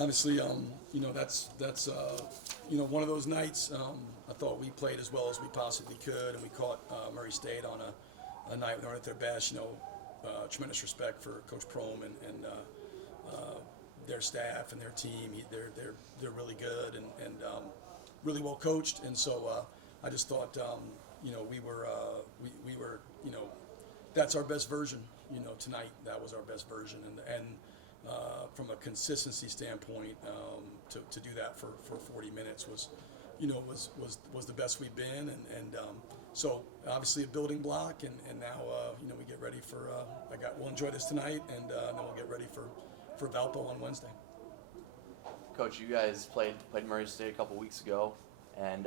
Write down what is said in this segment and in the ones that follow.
Honestly, that's one of those nights. I thought we played as well as we possibly could, and we caught Murray State on a night when they were at their best. Tremendous respect for Coach Prohm and their staff and their team. They're really good and really well coached, and so I just thought we were that's our best version. Tonight that was our best version, and from a consistency standpoint, to do that for 40 minutes was the best we've been, and so obviously a building block, and now we get ready for we'll enjoy this tonight, and then we'll get ready for Valpo on Wednesday. Coach, you guys played Murray State a couple weeks ago, and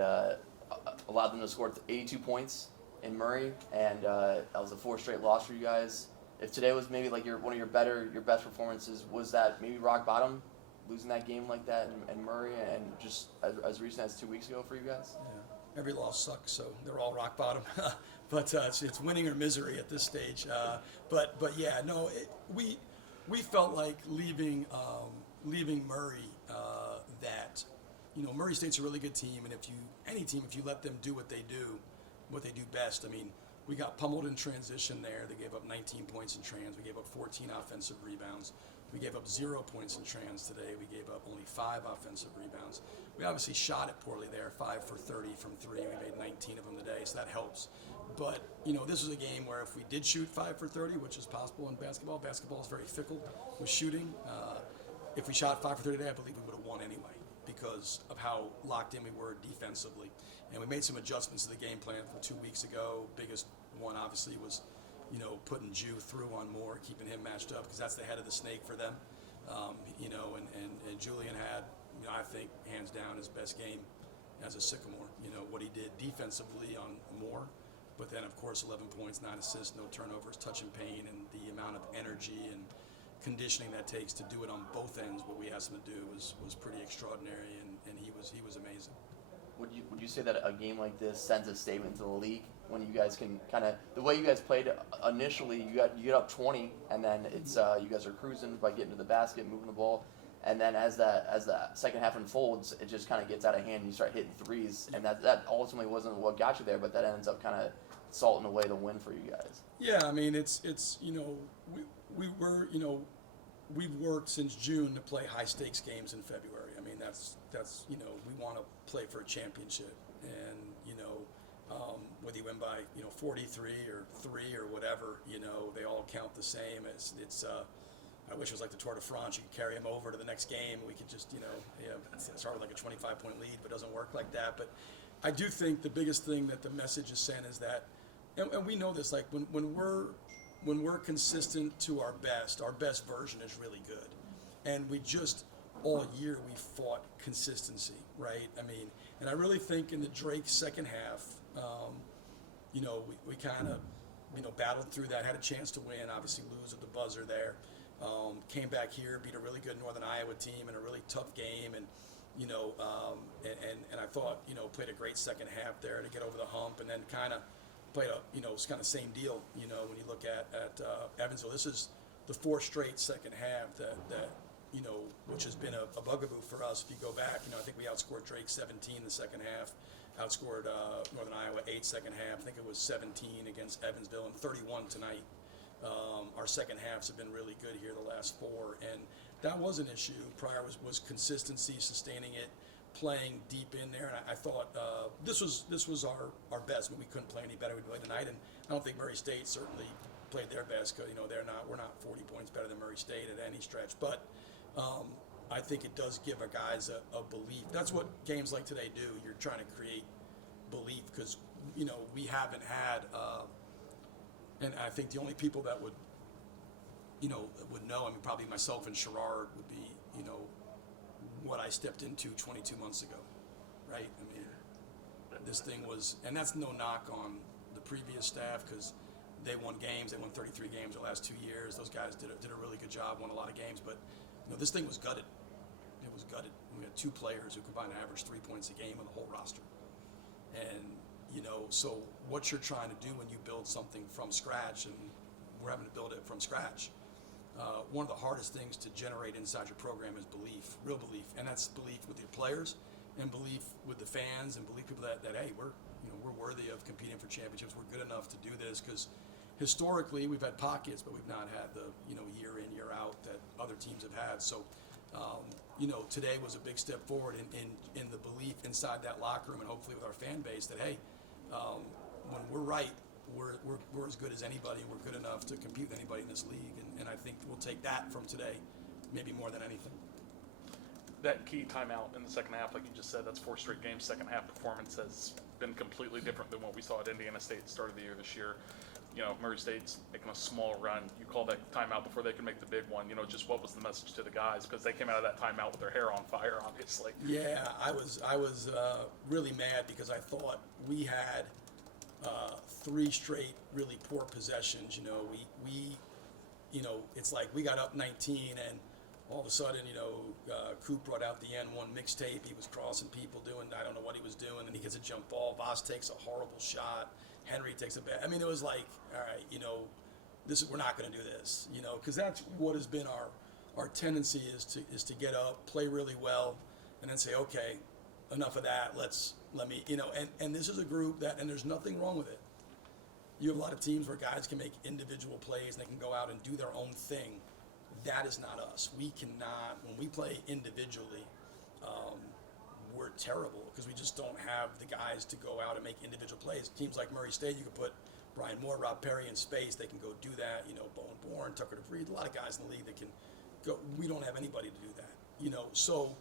allowed them to score 82 points in Murray, and that was a 4 straight loss for you guys. If today was maybe like one of your best performances, was that maybe rock bottom, losing that game like that in Murray, and just as recent as 2 weeks ago for you guys? Yeah, every loss sucks, so they're all rock bottom. But it's winning or misery at this stage. But yeah, no, we felt like leaving Murray that Murray State's a really good team, and if you let them do what they do best. I mean, we got pummeled in transition there. They gave up 19 points in trans. We gave up 14 offensive rebounds. We gave up 0 points in trans today. We gave up only 5 offensive rebounds. We obviously shot it poorly there, 5 for 30 from 3. We made 19 of them today, so that helps. But, this was a game where if we did shoot 5 for 30, which is possible in basketball is very fickle with shooting. If we shot 5 for 30 today, I believe we would have won anyway because of how locked in we were defensively. And we made some adjustments to the game plan from 2 weeks ago. Biggest one, obviously, was, putting Jew through on Moore, keeping him matched up because that's the head of the snake for them. And Julian had, I think, hands down his best game as a Sycamore. What he did defensively on Moore, but then, of course, 11 points, 9 assists, no turnovers, touch and pain, and the amount of energy and conditioning that takes to do it on both ends, what we asked him to do was pretty extraordinary, and he was amazing. Would you say that a game like this sends a statement to the league when you guys can kind of the way you guys played initially? You get up 20, and then it's you guys are cruising by getting to the basket, moving the ball, and then as the second half unfolds, it just kind of gets out of hand. And you start hitting threes, and that ultimately wasn't what got you there, but that ends up kind of salting away the win for you guys. Yeah, I mean it's we've worked since June to play high stakes games in February. I mean that's we want to play for a championship, and whether you win by 43 or 3 or whatever, they all count the same. It's I wish it was like the Tour de France. You could carry them over to the next game. We could just start with like a 25-point lead, but it doesn't work like that. But I do think the biggest thing that the message is saying is that, and we know this, like when we're consistent to our best version is really good. And we just, all year, we fought consistency, right? I mean, and I really think in the Drake second half, we kind of, battled through that, had a chance to win, obviously lose at the buzzer there. Came back here, beat a really good Northern Iowa team in a really tough game, and I thought, played a great second half there to get over the hump, and then kind of played it's kind of the same deal, when you look at Evansville. This is the 4th straight second half that which has been a bugaboo for us. If you go back, I think we outscored Drake 17 the second half, outscored Northern Iowa 8 second half. I think it was 17 against Evansville and 31 tonight. Our second halves have been really good here the last 4, and that was an issue. Prior was consistency, sustaining it, playing deep in there, and I thought this was our best. I mean, we couldn't play any better. We played tonight, and I don't think Murray State certainly played their best because we're not 40 points better than Murray State at any stretch, but I think it does give our guys a belief. That's what games like today do. You're trying to create belief because we haven't had, and I think the only people that would know, I mean, probably myself and Sherrard would be, what I stepped into 22 months ago, right? I mean, this thing was, and that's no knock on the previous staff because they won games. They won 33 games the last 2 years. Those guys did a really good job, won a lot of games. But this thing was gutted. It was gutted. We had 2 players who combined to average 3 points a game on the whole roster. And so what you're trying to do when you build something from scratch, and we're having to build it from scratch, one of the hardest things to generate inside your program is belief, real belief, and that's belief with your players, and belief with the fans, and belief people that hey, we're worthy of competing for championships. We're good enough to do this, because historically we've had pockets, but we've not had the year in, year out that other teams have had. So today was a big step forward in the belief inside that locker room, and hopefully with our fan base that hey, when we're right, we're as good as anybody, and we're good enough to compete with anybody in this league, and I think we'll take that from today maybe more than anything. That key timeout in the second half, like you just said, that's 4 straight games. Second half performance has been completely different than what we saw at Indiana State at the start of the year this year. Murray State's making a small run. You call that timeout before they can make the big one. Just what was the message to the guys? Because they came out of that timeout with their hair on fire, obviously. Yeah, I was really mad because I thought we had 3 straight really poor possessions. We it's like we got up 19 and all of a sudden, Coop brought out the N1 mixtape. He was crossing people doing, I don't know what he was doing, and he gets a jump ball. Voss takes a horrible shot. Henry takes a bad. I mean, it was like, all right, we're not going to do this, because that's what has been our tendency is to get up, play really well, and then say, okay, enough of that. Let me, and this is a group and there's nothing wrong with it. You have a lot of teams where guys can make individual plays and they can go out and do their own thing. That is not us. We cannot, when we play individually, we're terrible because we just don't have the guys to go out and make individual plays. Teams like Murray State, you can put Brian Moore, Rob Perry in space. They can go do that. Bowen Bourne, Tucker DeVries, a lot of guys in the league that can go. We don't have anybody to do that. So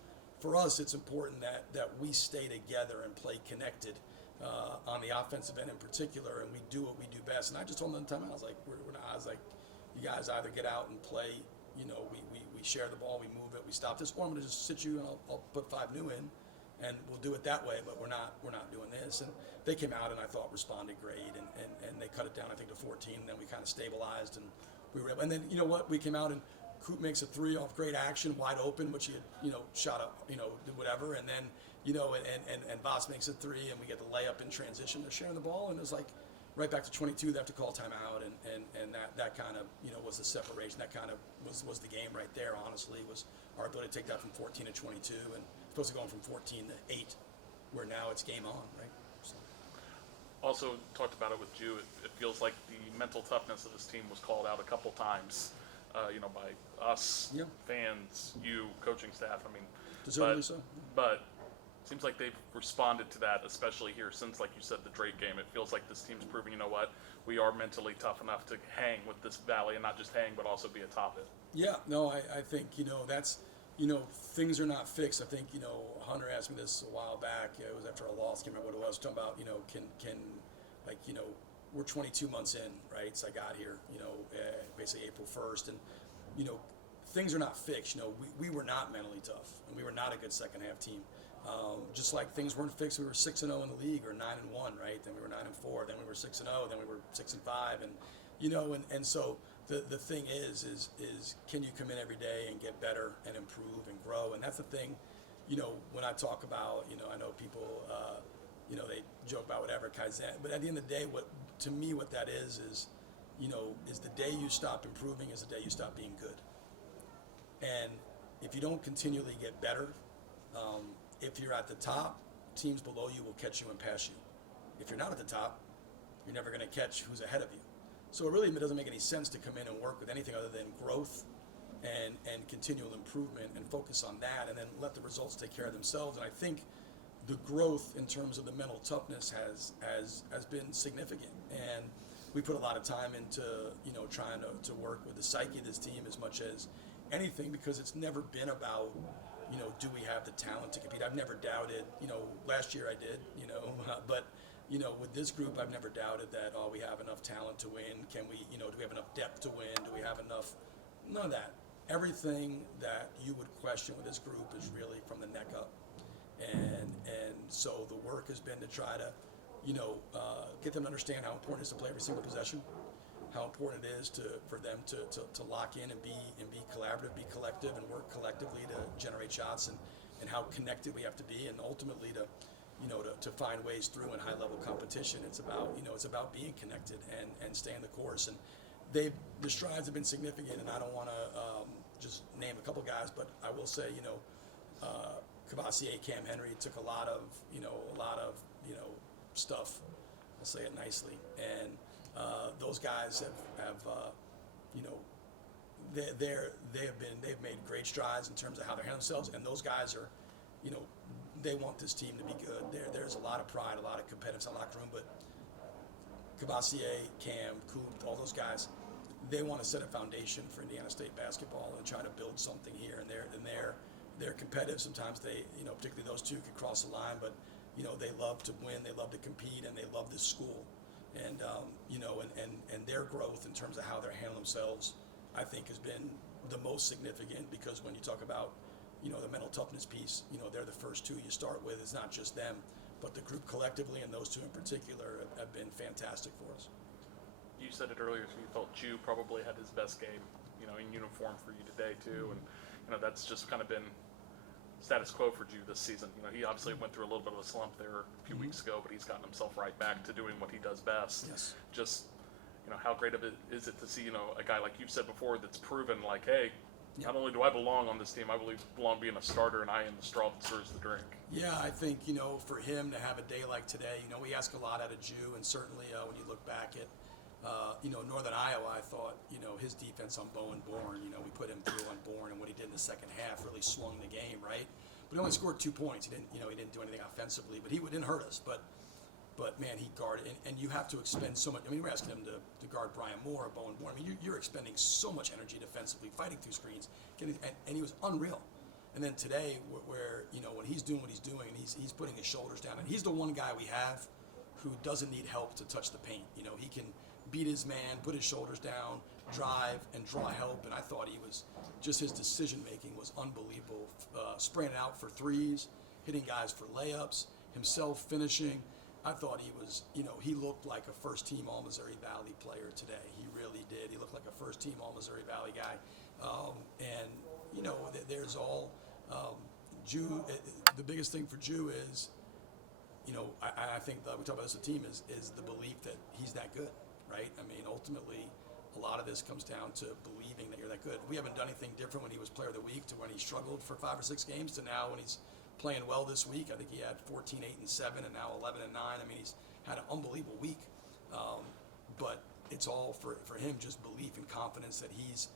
for us, it's important that we stay together and play connected on the offensive end in particular, and we do what we do best. And I just told them the time I was like, I was like, you guys either get out and play. We share the ball, we move it, we stop this, or I'm going to just sit you and I'll put 5 new in, and we'll do it that way. But we're not doing this. And they came out and I thought responded great, and they cut it down I think to 14. And then we kind of stabilized and we were able. And then we came out and Coop makes a 3 off great action, wide open, which he had shot up, did whatever, and then and Voss makes a 3, and we get the layup in transition. They're sharing the ball, and it was like. Right back to 22, they have to call timeout, and that kind of was the separation. That kind of was the game right there. Honestly, was our ability to take that from 14 to 22, and supposed to go from 14 to 8, where now it's game on, right? So. Also talked about it with Jew. It feels like the mental toughness of this team was called out a couple times, by us, yeah. fans, you, coaching staff. I mean, deservedly so. But seems like they've responded to that, especially here since, like you said, the Drake game. It feels like this team's proving, we are mentally tough enough to hang with this Valley, and not just hang, but also be atop it. Yeah, no, I think, that's, things are not fixed. I think, Hunter asked me this a while back. It was after a loss. Can't remember what it was. Talking about, we're 22 months in, right? So I got here, basically April 1st, and, things are not fixed. We were not mentally tough, and we were not a good second half team. Just like things weren't fixed, we were 6-0 in the league, or 9-1, right? Then we were 9-4, then we were 6-0, then we were 6-5, and and so the thing is can you come in every day and get better and improve and grow? And that's the thing, when I talk about, I know people, they joke about whatever Kaizen, but at the end of the day, what that is the day you stop improving is the day you stop being good. And if you don't continually get better, if you're at the top, teams below you will catch you and pass you. If you're not at the top, you're never going to catch who's ahead of you. So it really doesn't make any sense to come in and work with anything other than growth and continual improvement, and focus on that, and then let the results take care of themselves. And I think the growth in terms of the mental toughness has been significant. And we put a lot of time into trying to work with the psyche of this team as much as anything, because it's never been about do we have the talent to compete? I've never doubted, last year I did, but, with this group, I've never doubted that, we have enough talent to win. Can we, do we have enough depth to win? Do we have enough? None of that. Everything that you would question with this group is really from the neck up. And so the work has been to try to, get them to understand how important it is to play every single possession. How important it is for them to lock in and be collaborative, be collective, and work collectively to generate shots, and how connected we have to be, and ultimately to find ways through in high level competition. It's about being connected and staying the course. And the strides have been significant, and I don't want to just name a couple guys, but I will say, Cavassier, Cam Henry took a lot of stuff. I'll say it nicely, and those guys have they've made great strides in terms of how they handle themselves, and those guys are, they want this team to be good. There's a lot of pride, a lot of competitiveness in the locker room, but Cavassier, Cam, Coop, all those guys, they want to set a foundation for Indiana State basketball and try to build something here. And they're competitive. Sometimes they, particularly those two, could cross the line, but they love to win, they love to compete, and they love this school. And and their growth in terms of how they're handling themselves, I think, has been the most significant, because when you talk about the mental toughness piece, they're the first two you start with. It's not just them, but the group collectively, and those two in particular have been fantastic for us. You said it earlier, so you felt Jew probably had his best game, in uniform for you today too, and that's just kind of been status quo for Jew this season. He obviously went through a little bit of a slump there a few weeks ago, but he's gotten himself right back to doing what he does best. Yes. Just, how great of it is it to see, a guy like you've said before that's proven like, hey, not only do I belong on this team, I belong being a starter, and I am the straw that stirs the drink. Yeah, I think, for him to have a day like today, we ask a lot out of Jew, and certainly when you look back at, Northern Iowa, I thought, his defense on Bowen Bourne, we put him through on Bourne, and what he did in the second half really swung the game, right? But he only scored 2 points. He didn't do anything offensively, but he didn't hurt us. But man, he guarded, and you have to expend so much. We're asking him to guard Brian Moore or Bowen Bourne. You're expending so much energy defensively, fighting through screens, and he was unreal. And then today, where when he's doing what he's doing, and he's putting his shoulders down, and he's the one guy we have who doesn't need help to touch the paint. He can beat his man, put his shoulders down, drive, and draw help. And I thought he was just, his decision making was unbelievable. Spraying out for threes, hitting guys for layups, himself finishing. I thought he was, he looked like a first-team All-Missouri Valley player today. He really did. He looked like a first-team All-Missouri Valley guy. There's all, Jew, the biggest thing for Jew is, I think that we talk about this as a team is the belief that he's that good, right? Ultimately, a lot of this comes down to believing that you're that good. We haven't done anything different when he was player of the week to when he struggled for 5 or 6 games to now when he's playing well this week. I think he had 14, 8, and 7, and now 11 and 9. He's had an unbelievable week. But it's all for him, just belief and confidence that he's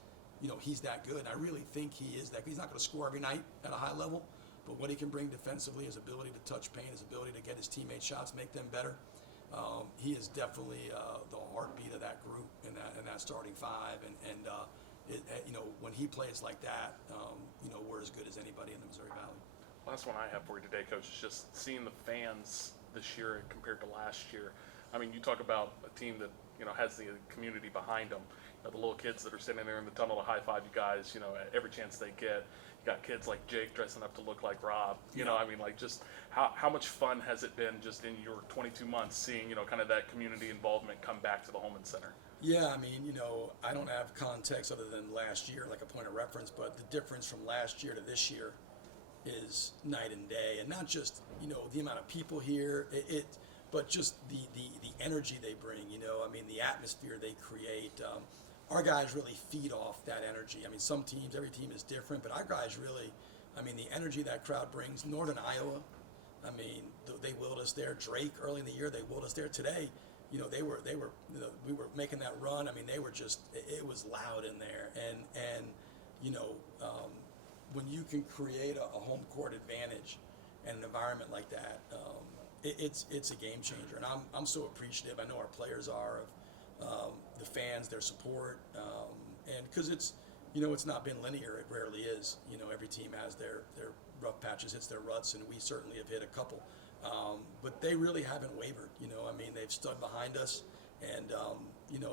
that good. And I really think he is that good. He's not going to score every night at a high level, but what he can bring defensively, his ability to touch paint, his ability to get his teammates shots, make them better. He is definitely the heartbeat of that group in that starting five. And when he plays like that, we're as good as anybody in the Missouri Valley. Last one I have for you today, Coach, is just seeing the fans this year compared to last year. You talk about a team that has the community behind them. The little kids that are sitting there in the tunnel to high five you guys. At every chance they get. You got kids like Jake dressing up to look like Rob. Just how much fun has it been just in your 22 months seeing kind of that community involvement come back to the Holman Center? Yeah, I don't have context other than last year, like a point of reference, but the difference from last year to this year is night and day, and not just the amount of people here, but just the energy they bring. The atmosphere they create. Our guys really feed off that energy. Some teams, every team is different, but our guys really, the energy that crowd brings. Northern Iowa, they willed us there. Drake early in the year, they willed us there. Today, we were making that run. They were just, it was loud in there, and when you can create a home court advantage and an environment like that, it's a game changer, and I'm so appreciative. I know our players are of the fans, their support, and because it's not been linear. It rarely is. Every team has their rough patches, hits their ruts, and we certainly have hit a couple. But they really haven't wavered. They've stood behind us, and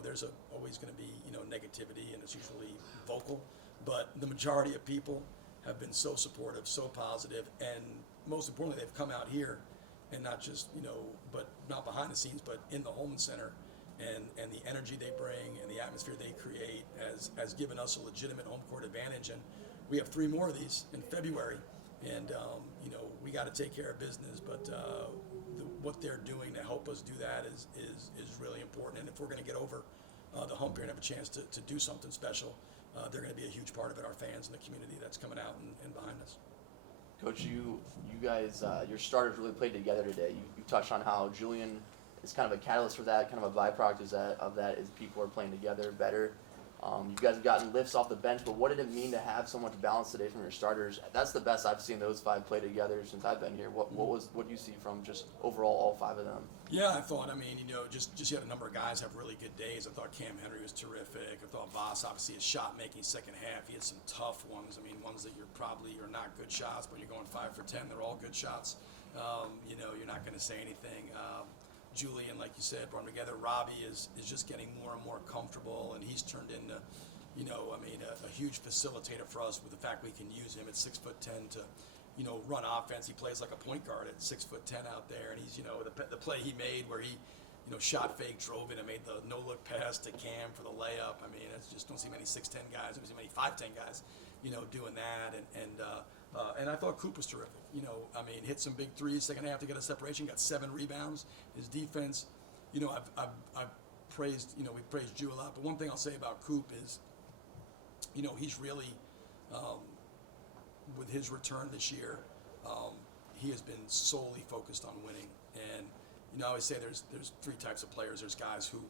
there's always going to be negativity, and it's usually vocal. But the majority of people have been so supportive, so positive, and most importantly, they've come out here, and not just but not behind the scenes, but in the Holman Center. And the energy they bring and the atmosphere they create has given us a legitimate home court advantage. And we have 3 more of these in February. And, we got to take care of business. But what they're doing to help us do that is really important. And if we're going to get over the hump here and have a chance to do something special, they're going to be a huge part of it. Our fans and the community that's coming out and behind us. Coach, you guys, your starters really played together today. You touched on how Julian is kind of a catalyst for that, kind of a byproduct of that is people are playing together better. You guys have gotten lifts off the bench, but what did it mean to have so much balance today from your starters? That's the best I've seen those 5 play together since I've been here. What do you see from just overall all 5 of them? Yeah, I thought, just you had a number of guys have really good days. I thought Cam Henry was terrific. I thought Voss, obviously, his shot making second half, he had some tough ones. Ones that are not good shots, but you're going 5 for 10. They're all good shots. You're not going to say anything. Julian, like you said, brought them together. Robbie is just getting more and more comfortable, and he's turned into, a huge facilitator for us with the fact we can use him at 6'10" to, run offense. He plays like a point guard at 6'10" out there, and he's, the play he made where he, shot fake, drove in, and made the no-look pass to Cam for the layup. I just don't see many 6'10" guys. I don't see many 5'10" guys, doing that, and I thought Coop was terrific. Hit some big threes second half to get a separation. Got 7 rebounds. His defense, I've praised, we praised Jew a lot. But one thing I'll say about Coop is, he's really, with his return this year, he has been solely focused on winning. And I always say there's 3 types of players. There's guys who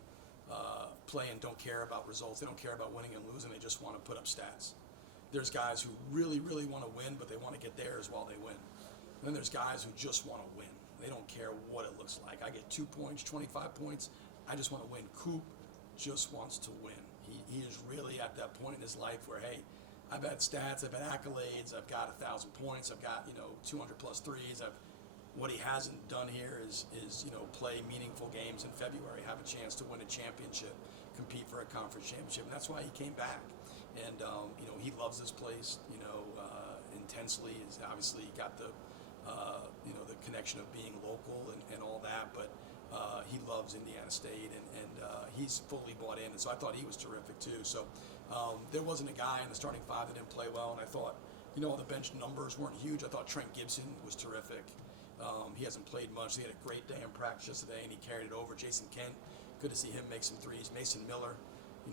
play and don't care about results. They don't care about winning and losing. They just want to put up stats. There's guys who really, really want to win, but they want to get theirs while they win. And then there's guys who just want to win. They don't care what it looks like. I get 2 points, 25 points. I just want to win. Coop just wants to win. He is really at that point in his life where, hey, I've had stats, I've had accolades, I've got 1,000 points, I've got 200 plus threes. What he hasn't done here is play meaningful games in February, have a chance to win a championship, compete for a conference championship, and that's why he came back. And he loves this place, intensely. He's obviously got the the connection of being local and all that, but he loves Indiana State, and he's fully bought in. And so I thought he was terrific too. So there wasn't a guy in the starting 5 that didn't play well, and I thought, the bench numbers weren't huge. I thought Trent Gibson was terrific. He hasn't played much. He had a great day in practice yesterday, and he carried it over. Jason Kent, good to see him make some threes. Mason Miller,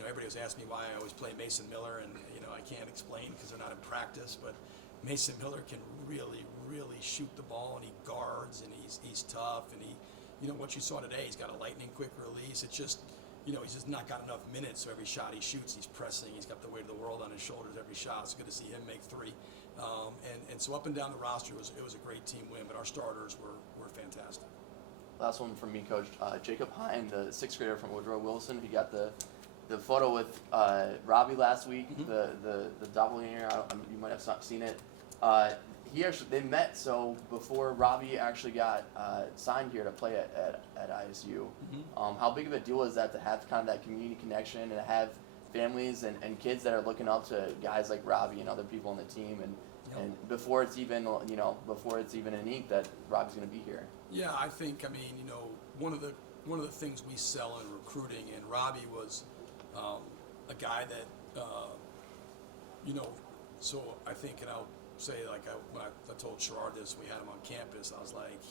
everybody was asking me why I always play Mason Miller, and I can't explain because they're not in practice, but Mason Miller can really, really shoot the ball, and he guards, and he's tough, and he, what you saw today, he's got a lightning quick release. It's just, he's just not got enough minutes, so every shot he shoots, he's pressing. He's got the weight of the world on his shoulders every shot. It's good to see him make 3. And so up and down the roster, it was a great team win, but our starters were fantastic. Last one from me, Coach. Jacob Hine, the 6th grader from Woodrow Wilson, he got the photo with Robbie last week, Mm-hmm. the doppelganger. You might have seen it. They met so before Robbie actually got signed here to play at ISU. Mm-hmm. How big of a deal is that to have kind of that community connection and to have families and kids that are looking up to guys like Robbie and other people on the team and before it's even an ink that Robbie's going to be here. Yeah, I think one of the things we sell in recruiting, and Robbie was a guy that so I think, and I'll say, like when I told Sherrard this, we had him on campus, I was like,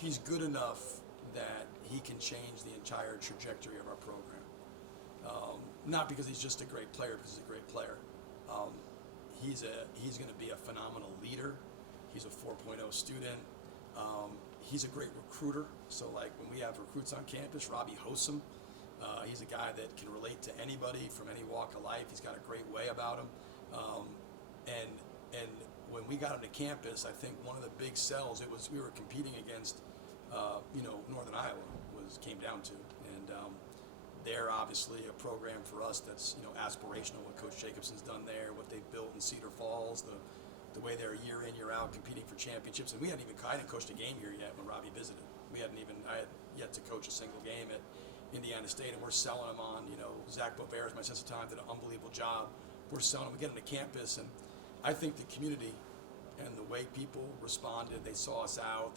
he's good enough that he can change the entire trajectory of our program. Not because he's just a great player, because he's a great player. He's going to be a phenomenal leader. He's a 4.0 student. He's a great recruiter. So like when we have recruits on campus, Robbie hosts them. He's a guy that can relate to anybody from any walk of life. He's got a great way about him. And when we got him to campus, I think one of the big sells, we were competing against Northern Iowa came down to, and they're obviously a program for us that's aspirational. What Coach Jacobson's done there, what they've built in Cedar Falls, the way they're year in year out competing for championships. And I hadn't coached a game here yet when Robbie visited. I had yet to coach a single game at Indiana State, and we're selling them on. Zach Bovares, my assistant time, did an unbelievable job. We're selling them. We get them to campus, and I think the community and the way people responded, they saw us out.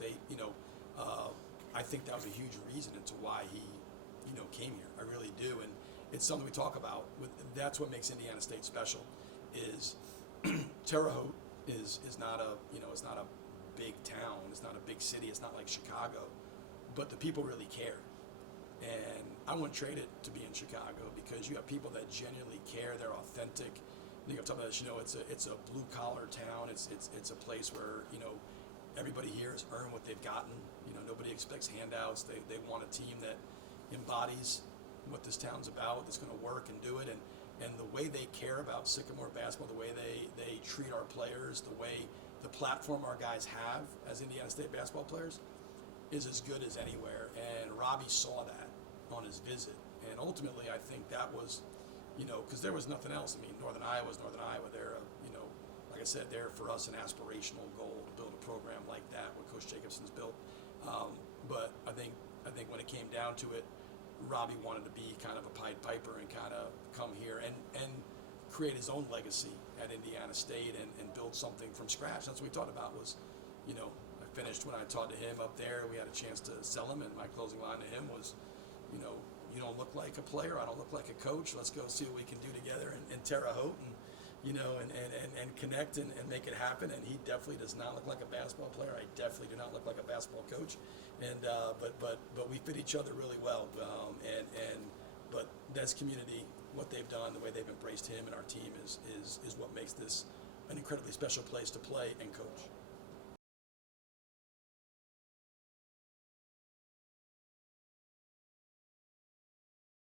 I think that was a huge reason into why he, came here. I really do, and it's something we talk about. That's what makes Indiana State special. Is Terre Haute is not it's not a big town. It's not a big city. It's not like Chicago, but the people really care. And I wouldn't trade it to be in Chicago because you have people that genuinely care. They're authentic. I think I'm talking about this, it's a blue collar town. It's a place where, everybody here has earned what they've gotten. Nobody expects handouts. They want a team that embodies what this town's about, that's going to work and do it. And the way they care about Sycamore basketball, the way they treat our players, the way the platform our guys have as Indiana State basketball players is as good as anywhere. And Robbie saw that on his visit. And ultimately, I think that was, because there was nothing else. I mean, Northern Iowa's Northern Iowa. They're, like I said, they're for us an aspirational goal to build a program like that, what Coach Jacobson's built. But I think when it came down to it, Robbie wanted to be kind of a Pied Piper and kind of come here and create his own legacy at Indiana State and build something from scratch. That's what we talked about was, I finished when I talked to him up there. We had a chance to sell him, and my closing line to him was, you don't look like a player. I don't look like a coach. Let's go see what we can do together in Terre Haute and connect and make it happen. And he definitely does not look like a basketball player. I definitely do not look like a basketball coach. And but we fit each other really well. But Des community, what they've done, the way they've embraced him and our team is what makes this an incredibly special place to play and coach.